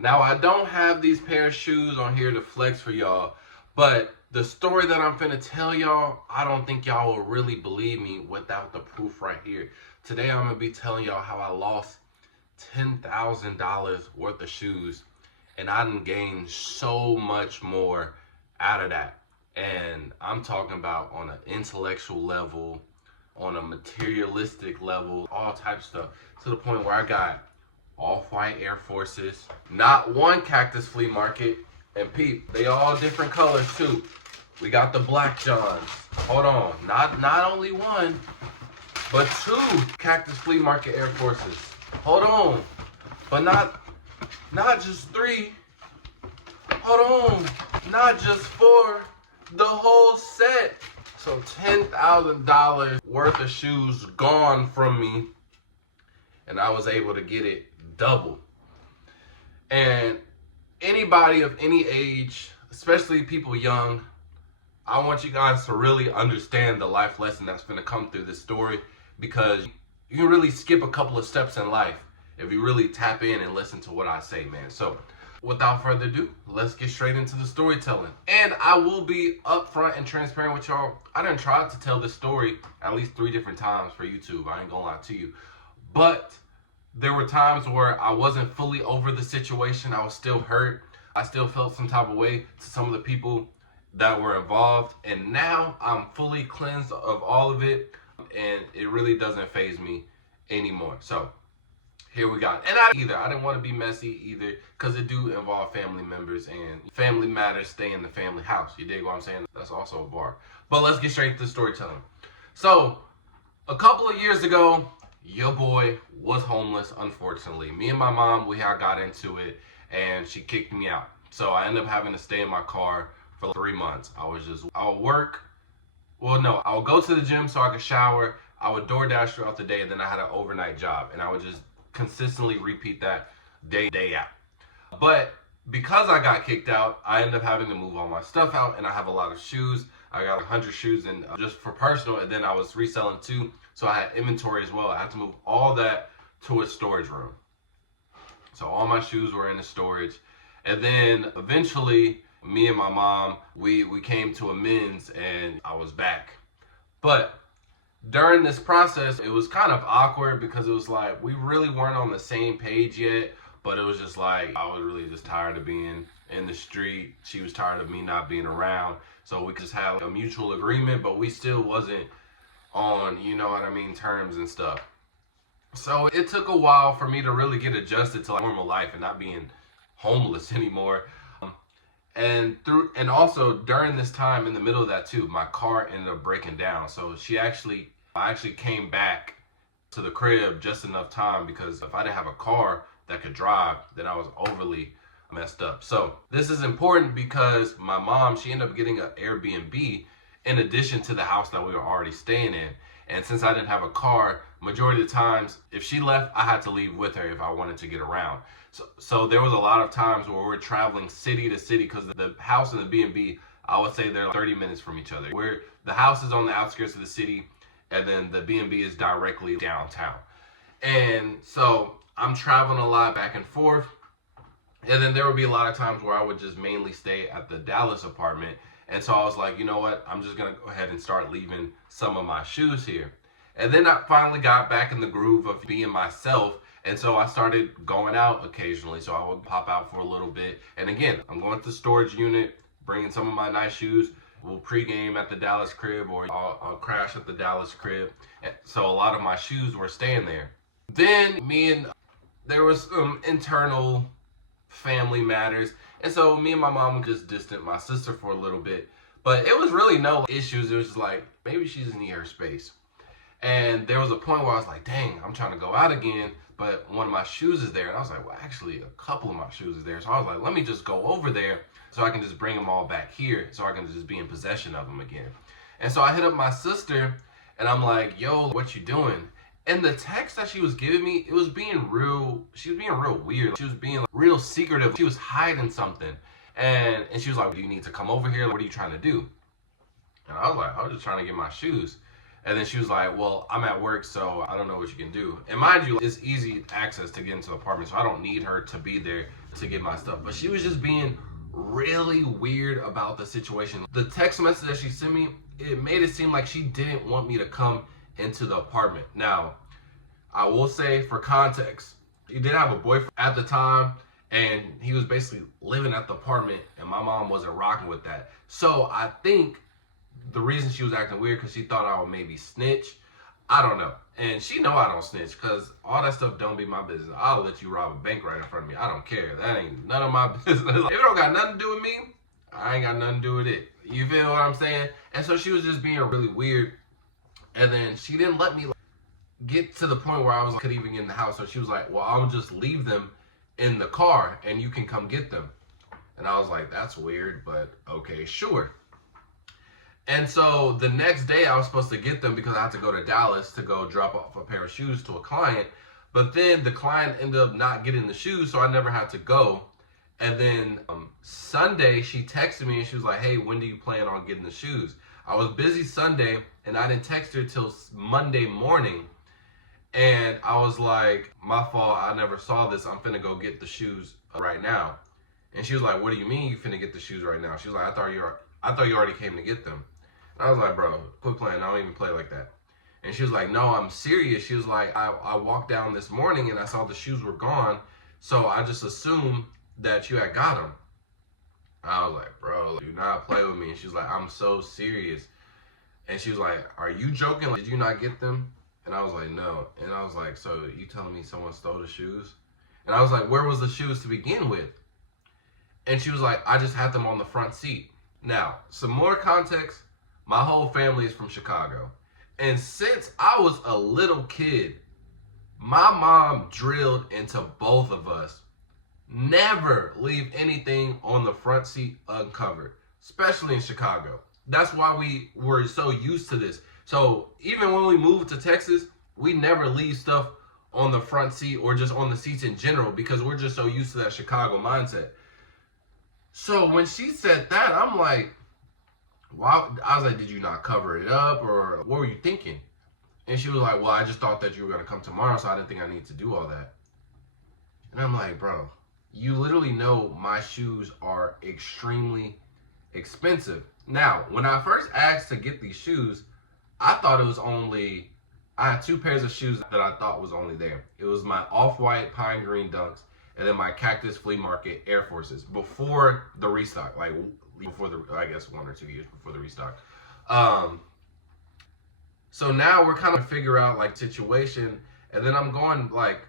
Now, I don't have these pair of shoes on here to flex for y'all, but the story that I'm finna tell y'all, I don't think y'all will really believe me without the proof right here. Today, I'm gonna be telling y'all how I lost $10,000 worth of shoes, and I done gained so much more out of that. And I'm talking about on an intellectual level, on a materialistic level, all types of stuff, to the point where I got off-white Air Forces, not one Cactus Flea Market, and peep, they all different colors too. We got the Black Johns. Hold on, not only one, but two Cactus Flea Market Air Forces. Hold on, but not just three. Hold on, not just four, the whole set. So $10,000 worth of shoes gone from me, and I was able to get it double. And anybody of any age, especially people young, I want you guys to really understand the life lesson that's going to come through this story, because you can really skip a couple of steps in life if you really tap in and listen to what I say, man. So without further ado, let's get straight into the storytelling. And I will be upfront and transparent with y'all. I done tried to tell this story at least 3 different times for YouTube. I ain't gonna lie to you. But there were times where I wasn't fully over the situation. I was still hurt. I still felt some type of way to some of the people that were involved. And now I'm fully cleansed of all of it. And it really doesn't faze me anymore. So here we go. And I didn't want to be messy either, because it do involve family members, and family matters stay in the family house. You dig what I'm saying? That's also a bar. But let's get straight to the storytelling. So a couple of years ago, your boy was homeless, unfortunately. Me and my mom, we had got into it, and she kicked me out. So I ended up having to stay in my car for 3 months. I would work. Well, no, I would go to the gym so I could shower. I would DoorDash throughout the day, and then I had an overnight job, and I would just consistently repeat that day out. But because I got kicked out, I ended up having to move all my stuff out, and I have a lot of shoes. I got 100 shoes and just for personal, and then I was reselling too, so I had inventory as well. I had to move all that to a storage room. So all my shoes were in the storage, and then eventually me and my mom, we came to amends, and I was back. But during this process, it was kind of awkward, because it was like we really weren't on the same page yet, but it was just like I was really just tired of being in the street. She was tired of me not being around. So we just had a mutual agreement, but we still wasn't on, you know what I mean, terms and stuff. So it took a while for me to really get adjusted to like normal life and not being homeless anymore. And also during this time, in the middle of that too, my car ended up breaking down. So I actually came back to the crib just enough time, because if I didn't have a car that could drive, then I was overly messed up. So this is important, because my mom, she ended up getting an Airbnb in addition to the house that we were already staying in. And since I didn't have a car, majority of the times, if she left, I had to leave with her if I wanted to get around. So there was a lot of times where we're traveling city to city, because the house and the B&B, I would say they're 30 minutes from each other. Where the house is on the outskirts of the city, and then the B&B is directly downtown. And so I'm traveling a lot back and forth. And then there would be a lot of times where I would just mainly stay at the Dallas apartment. And so I was like, you know what? I'm just going to go ahead and start leaving some of my shoes here. And then I finally got back in the groove of being myself. And so I started going out occasionally. So I would pop out for a little bit. And again, I'm going to the storage unit, bringing some of my nice shoes. We'll pregame at the Dallas crib, or I'll crash at the Dallas crib. So a lot of my shoes were staying there. Then there was some internal family matters. And so me and my mom just distant my sister for a little bit. But it was really no issues. It was just like, maybe she just needs her space. And there was a point where I was like, dang, I'm trying to go out again, but one of my shoes is there. And I was like, well, actually, a couple of my shoes is there. So I was like, let me just go over there so I can just bring them all back here, so I can just be in possession of them again. And so I hit up my sister, and I'm like, yo, what you doing? And the text that she was giving me, she was being real weird. She was being like, real secretive. She was hiding something. And she was like, do you need to come over here? What are you trying to do? And I was like, I was just trying to get my shoes. And then she was like, well, I'm at work, so I don't know what you can do. And mind you, it's easy access to get into the apartment, so I don't need her to be there to get my stuff. But she was just being really weird about the situation. The text message that she sent me, it made it seem like she didn't want me to come into the apartment. Now, I will say, for context, she did have a boyfriend at the time, and he was basically living at the apartment, and my mom wasn't rocking with that. So I think the reason she was acting weird because she thought I would maybe snitch. I don't know. And she know I don't snitch because all that stuff don't be my business. I'll let you rob a bank right in front of me. I don't care. That ain't none of my business. If it don't got nothing to do with me, I ain't got nothing to do with it. You feel what I'm saying? And so she was just being really weird. And then she didn't let me get to the point where I was could even get in the house. So she was like, well, I'll just leave them in the car and you can come get them. And I was like, that's weird, but okay, sure. And so the next day I was supposed to get them because I had to go to Dallas to go drop off a pair of shoes to a client. But then the client ended up not getting the shoes, so I never had to go. And then Sunday she texted me and she was like, hey, when do you plan on getting the shoes? I was busy Sunday and I didn't text her till Monday morning. And I was like, my fault, I never saw this. I'm finna go get the shoes right now. And she was like, what do you mean you finna get the shoes right now? She was like, I thought you already came to get them. And I was like, bro, quit playing. I don't even play like that. And she was like, no, I'm serious. She was like, I walked down this morning and I saw the shoes were gone. So I just assumed that you had got them. I was like, bro, do not play with me. And she was like, I'm so serious. And she was like, are you joking? Like, did you not get them? And I was like, no. And I was like, so you telling me someone stole the shoes? And I was like, where was the shoes to begin with? And she was like, I just had them on the front seat. Now, some more context. My whole family is from Chicago. And since I was a little kid, my mom drilled into both of us, never leave anything on the front seat uncovered, especially in Chicago. That's why we were so used to this. So even when we moved to Texas, we never leave stuff on the front seat or just on the seats in general because we're just so used to that Chicago mindset. So when she said that, I'm like, well, I was like, did you not cover it up or what were you thinking? And she was like, well, I just thought that you were going to come tomorrow, so I didn't think I need to do all that. And I'm like, bro, you literally know my shoes are extremely expensive. Now, when I first asked to get these shoes, I thought it was only, I had two pairs of shoes that I thought was only there. It was my off-white pine green Dunks and then my Cactus Flea Market Air Forces before the restock, like before the, I guess 1 or 2 years before the restock. So now we're kind of figure out like situation, and then I'm going like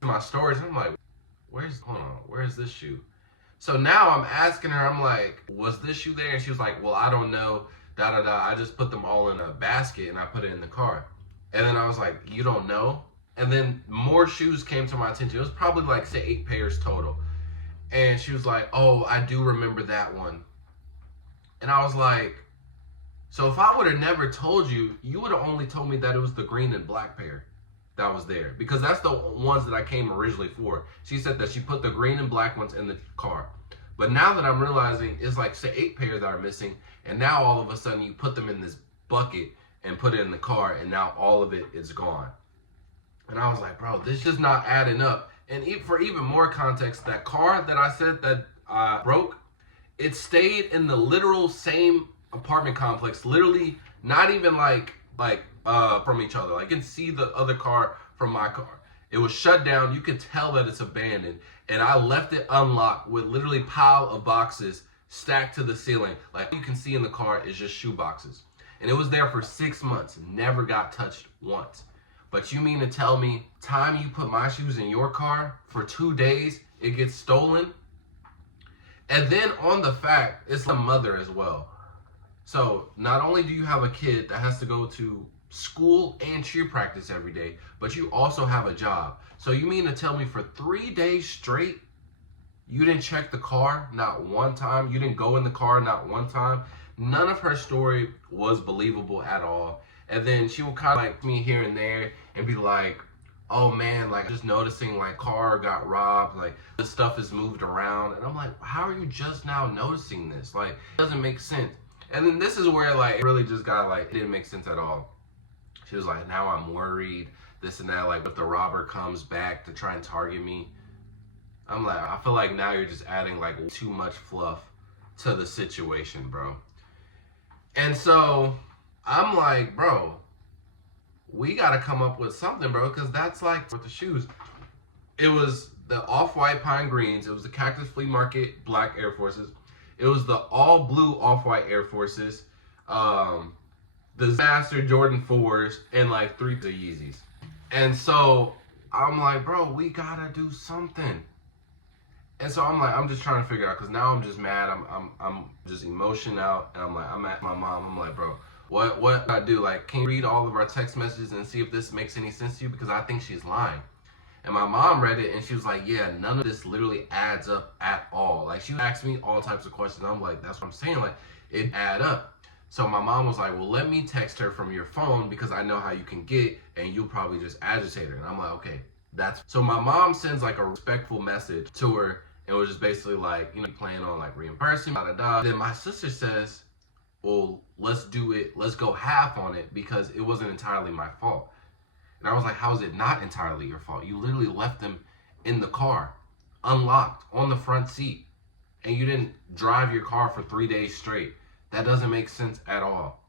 to my storage and I'm like, where's this shoe? So now I'm asking her, I'm like, was this shoe there? And she was like, well, I don't know, I just put them all in a basket and I put it in the car. And then I was like, you don't know? And then more shoes came to my attention. It was probably like, say, 8 pairs total. And she was like, oh, I do remember that one. And I was like, so if I would have never told you, you would have only told me that it was the green and black pair that was there. Because that's the ones that I came originally for. She said that she put the green and black ones in the car. But now that I'm realizing it's like, say, 8 pairs that are missing. And now all of a sudden you put them in this bucket and put it in the car. And now all of it is gone. And I was like, bro, this is not adding up. And for even more context, that car that I said that I broke, it stayed in the literal same apartment complex, literally not even like from each other. Like you can see the other car from my car. It was shut down. You could tell that it's abandoned. And I left it unlocked with literally pile of boxes stacked to the ceiling. Like you can see in the car is just shoe boxes. And it was there for 6 months, never got touched once. But you mean to tell me, time you put my shoes in your car for 2 days, it gets stolen? And then on the fact, it's a mother as well. So not only do you have a kid that has to go to school and cheer practice every day, but you also have a job. So you mean to tell me for 3 days straight, you didn't check the car not one time? You didn't go in the car not one time? None of her story was believable at all. And then she would kind of like me here and there and be like, oh man, like just noticing like car got robbed, like this stuff is moved around. And I'm like, how are you just now noticing this? Like, it doesn't make sense. And then this is where like it really just got like, it didn't make sense at all. She was like, now I'm worried, this and that, like if the robber comes back to try and target me. I'm like, I feel like now you're just adding like too much fluff to the situation, bro. And so I'm like, bro, we gotta come up with something, bro, because that's like with the shoes. It was the off-white pine greens. It was the Cactus Flea Market black Air Forces. It was the all blue off-white Air Forces. The Master Jordan 4s and like 3 of the Yeezys. And so I'm like, bro, we gotta do something. And so I'm like, I'm just trying to figure out, because now I'm just mad. I'm just emotional out, and I'm at my mom. I'm like, bro, what I do? Like, can you read all of our text messages and see if this makes any sense to you? Because I think she's lying. And my mom read it, and she was like, yeah, none of this literally adds up at all. Like, she asked me all types of questions. I'm like, that's what I'm saying. Like, it add up. So my mom was like, well, let me text her from your phone, because I know how you can get, and you'll probably just agitate her. And I'm like, okay, that's... So my mom sends like a respectful message to her. It was just basically like, you know, plan on like reimbursing, da da da. Then my sister says, well, let's do it. Let's go half on it, because it wasn't entirely my fault. And I was like, how is it not entirely your fault? You literally left them in the car, unlocked, on the front seat, and you didn't drive your car for 3 days straight. That doesn't make sense at all.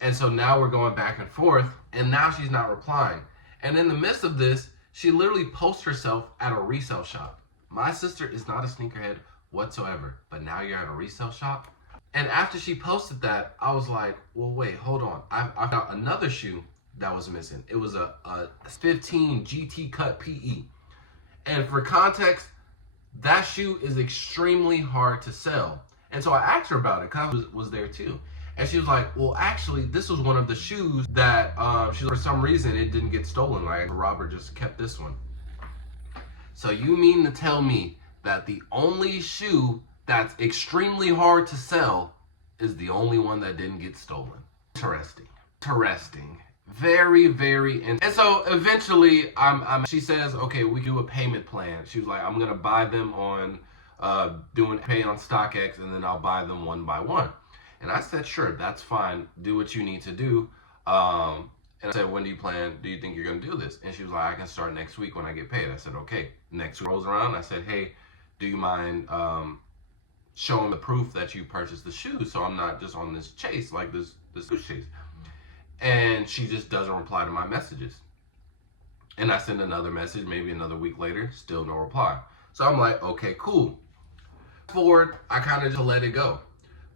And so now we're going back and forth, and now she's not replying. And in the midst of this, she literally posts herself at a resale shop. My sister is not a sneakerhead whatsoever, but now you're at a resale shop? And after she posted that, I was like, well, wait, hold on. I found another shoe that was missing. It was a 15 GT Cut PE. And for context, that shoe is extremely hard to sell. And so I asked her about it, because I was there too. And she was like, well, actually, this was one of the shoes that, for some reason, it didn't get stolen. Like, the robber just kept this one. So you mean to tell me that the only shoe that's extremely hard to sell is the only one that didn't get stolen? Interesting. Very, very. And so eventually, she says, okay, we do a payment plan. She was like, I'm gonna buy them on pay on StockX, and then I'll buy them one by one. And I said, sure, that's fine. Do what you need to do. And I said, when do you think you're going to do this? And she was like, I can start next week when I get paid. I said, okay. Next week rolls around. I said, hey, do you mind showing the proof that you purchased the shoes, so I'm not just on this chase, like this chase? And she just doesn't reply to my messages. And I send another message, maybe another week later, still no reply. So I'm like, okay, cool. Forward, I kind of just let it go.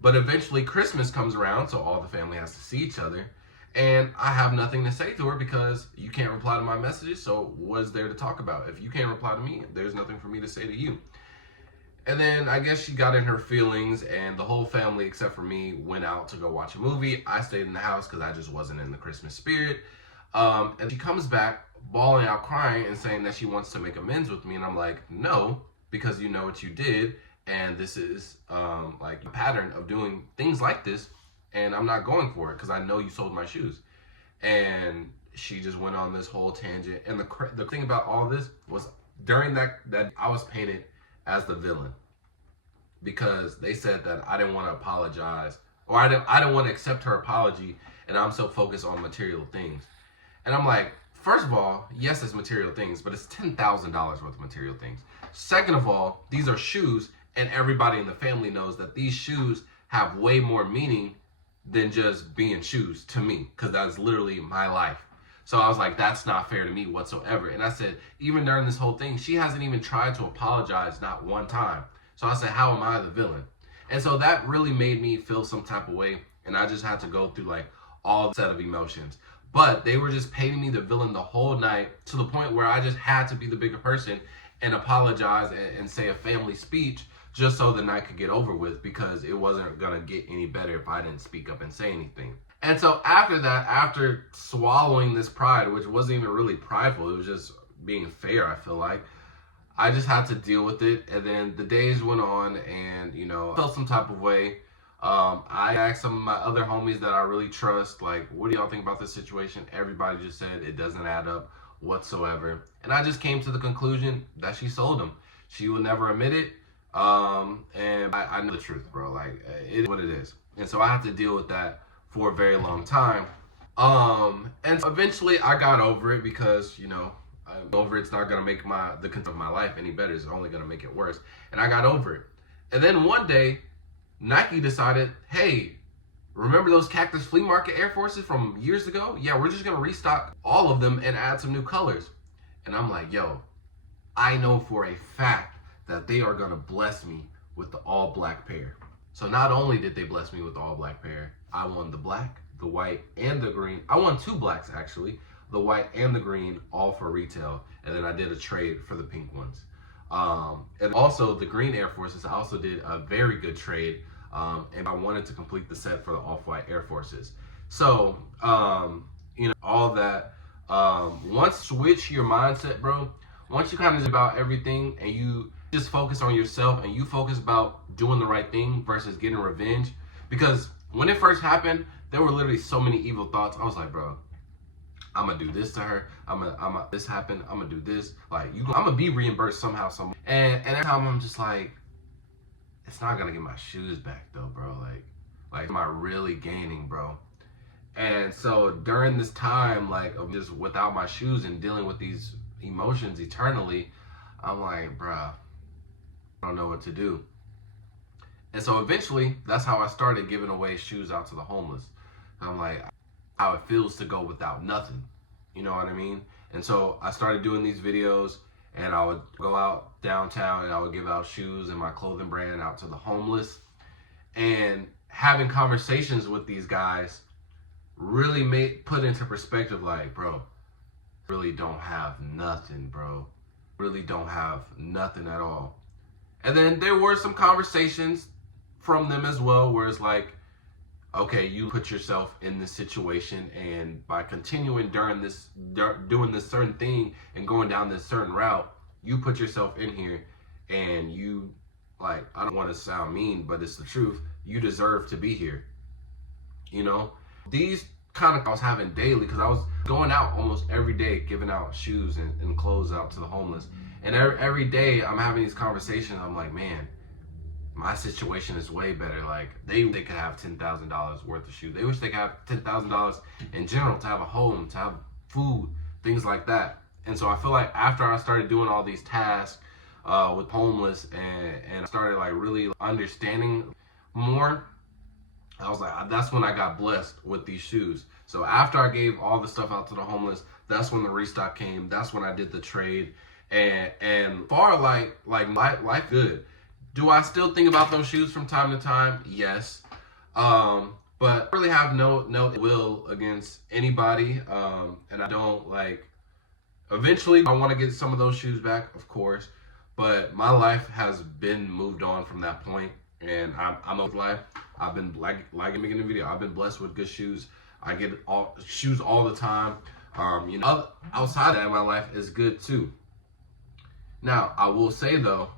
But eventually Christmas comes around, so all the family has to see each other. And I have nothing to say to her, because you can't reply to my messages, so what is there to talk about? If you can't reply to me, there's nothing for me to say to you. And then I guess she got in her feelings, and the whole family, except for me, went out to go watch a movie. I stayed in the house because I just wasn't in the Christmas spirit. And she comes back bawling out, crying, and saying that she wants to make amends with me. And I'm like, no, because you know what you did, and this is like a pattern of doing things like this. And I'm not going for it, because I know you sold my shoes. And she just went on this whole tangent. And the thing about all this was, during that I was painted as the villain, because they said that I didn't want to apologize, or I didn't want to accept her apology, and I'm so focused on material things. And I'm like, first of all, yes, it's material things, but it's $10,000 worth of material things. Second of all, these are shoes, and everybody in the family knows that these shoes have way more meaning than just being shoes to me, because that's literally my life. So I was like, that's not fair to me whatsoever. And I said, even during this whole thing, she hasn't even tried to apologize, not one time. So I said, how am I the villain? And so that really made me feel some type of way, and I just had to go through like all the set of emotions. But they were just painting me the villain the whole night, to the point where I just had to be the bigger person and apologize and say a family speech, just so the night could get over with, because it wasn't gonna get any better if I didn't speak up and say anything. And so after that, after swallowing this pride, which wasn't even really prideful, it was just being fair, I feel like, I just had to deal with it. And then the days went on, and I felt some type of way. I asked some of my other homies that I really trust, like, what do y'all think about this situation? Everybody just said it doesn't add up whatsoever. And I just came to the conclusion that she sold them. She will never admit it. And I know the truth, bro. Like, it is what it is. And so I have to deal with that for a very long time. And so eventually I got over it because, I'm over it's not gonna make the content of my life any better. It's only gonna make it worse. And I got over it. And then one day, Nike decided, hey, remember those Cactus Flea Market Air Forces from years ago? Yeah, we're just gonna restock all of them and add some new colors. And I'm like, yo, I know for a fact that they are gonna bless me with the all black pair. So not only did they bless me with the all black pair, I won the black, the white, and the green. I won 2 blacks actually, the white and the green, all for retail. And then I did a trade for the pink ones. And also the green Air Forces, I also did a very good trade. And I wanted to complete the set for the off-white Air Forces. So, all that. Once switch your mindset, bro. Once you kind of about everything and you just focus on yourself and you focus about doing the right thing versus getting revenge. Because when it first happened, there were literally so many evil thoughts. I was like, bro, I'm gonna do this to her. This happened. I'm gonna do this. Like, I'm gonna be reimbursed somehow, And every time I'm just like, it's not gonna get my shoes back though, bro. Like, am I really gaining, bro? And so during this time, like, of just without my shoes and dealing with these emotions eternally, I'm like, bruh, I don't know what to do. And so eventually, that's how I started giving away shoes out to the homeless. I'm like, how it feels to go without nothing. You know what I mean? And so I started doing these videos, and I would go out downtown and I would give out shoes and my clothing brand out to the homeless. And having conversations with these guys really put into perspective, like, bro, really don't have nothing, bro. Really don't have nothing at all. And then there were some conversations from them as well, where it's like, okay, you put yourself in this situation, and by continuing doing this certain thing and going down this certain route, you put yourself in here, and you, like, I don't want to sound mean, but it's the truth. You deserve to be here. These kind of I was having daily, because I was going out almost every day giving out shoes and clothes out to the homeless. And every day I'm having these conversations. I'm like, man, my situation is way better. Like, they could have $10,000 worth of shoes. They wish they could have $10,000 in general, to have a home, to have food, things like that. And so I feel like after I started doing all these tasks with homeless and I started like really understanding more, I was like, that's when I got blessed with these shoes. So after I gave all the stuff out to the homeless, that's when the restock came. That's when I did the trade. And far like life good. Do I still think about those shoes from time to time? Yes. But I really have no will against anybody. And I don't like, eventually I want to get some of those shoes back, of course. But my life has been moved on from that point. And I'm with life. I've been like making a video. I've been blessed with good shoes. I get shoes all the time. Outside that, my life is good too. Now, I will say though,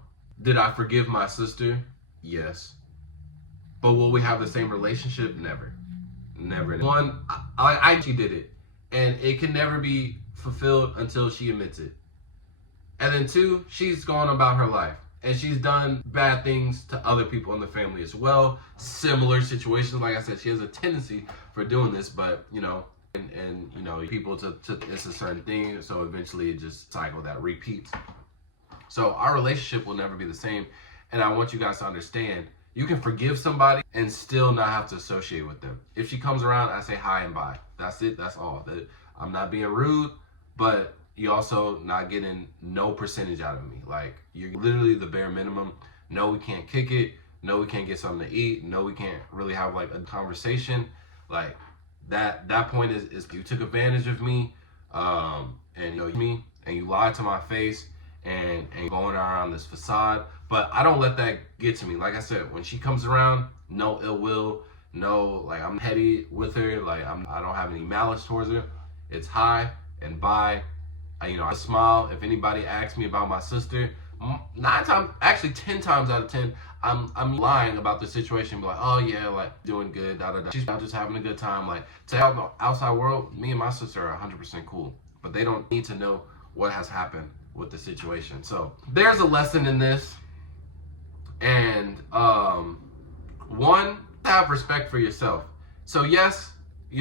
did I forgive my sister? Yes. But will we have the same relationship? Never. Never. One, she did it. And it can never be fulfilled until she admits it. And then 2, she's gone about her life. And she's done bad things to other people in the family as well. Similar situations. Like I said, she has a tendency for doing this, but, people it's a certain thing. So eventually it just cycle that repeats. So our relationship will never be the same. And I want you guys to understand, you can forgive somebody and still not have to associate with them. If she comes around, I say hi and bye. That's it. That's all. I'm not being rude, but you also not getting no percentage out of me. Like, you're literally the bare minimum. No, we can't kick it. No, we can't get something to eat. No, we can't really have like a conversation. Like, that point is you took advantage of me, and you lied to my face. And going around this facade. But I don't let that get to me. Like I said, when she comes around, no ill will, no, like, I'm petty with her. Like, I don't have any malice towards her. It's hi and bye. I smile. If anybody asks me about my sister, 10 times out of 10, I'm lying about the situation. Be like, oh yeah, like, doing good, da da da. She's just having a good time. Like, to out in the outside world, me and my sister are 100% cool. But they don't need to know what has happened with the situation. So there's a lesson in this. And one, have respect for yourself. So yes,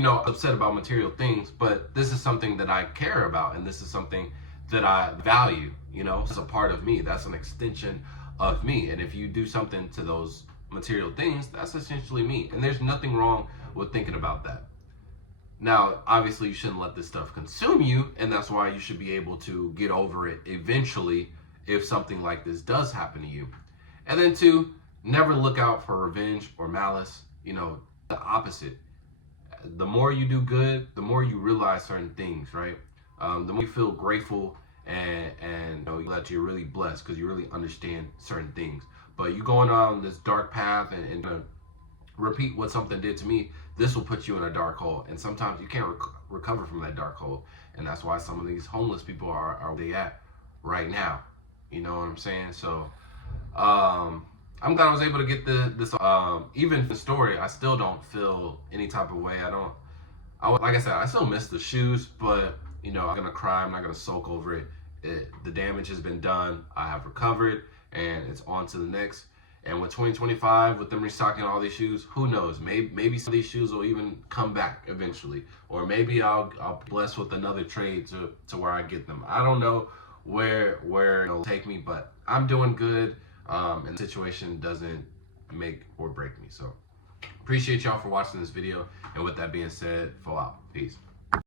upset about material things, but this is something that I care about, and this is something that I value. It's a part of me. That's an extension of me. And if you do something to those material things, that's essentially me. And there's nothing wrong with thinking about that. Now, obviously, you shouldn't let this stuff consume you, and that's why you should be able to get over it eventually if something like this does happen to you. And then two, never look out for revenge or malice. The opposite. The more you do good, the more you realize certain things, right? The more you feel grateful and that you're really blessed because you really understand certain things. But you going on this dark path and repeat what something did to me, this will put you in a dark hole. And sometimes you can't recover from that dark hole. And that's why some of these homeless people are where they at right now. You know what I'm saying? So I'm glad I was able to get this. Even the story, I still don't feel any type of way. Like I said, I still miss the shoes, but I'm not gonna cry. I'm not gonna sulk over it. The damage has been done. I have recovered, and it's on to the next. And with 2025, with them restocking all these shoes, who knows? Maybe some of these shoes will even come back eventually, or maybe I'll bless with another trade to where I get them. I don't know where it'll take me, but I'm doing good. And the situation doesn't make or break me. So appreciate y'all for watching this video. And with that being said, fall out. Peace.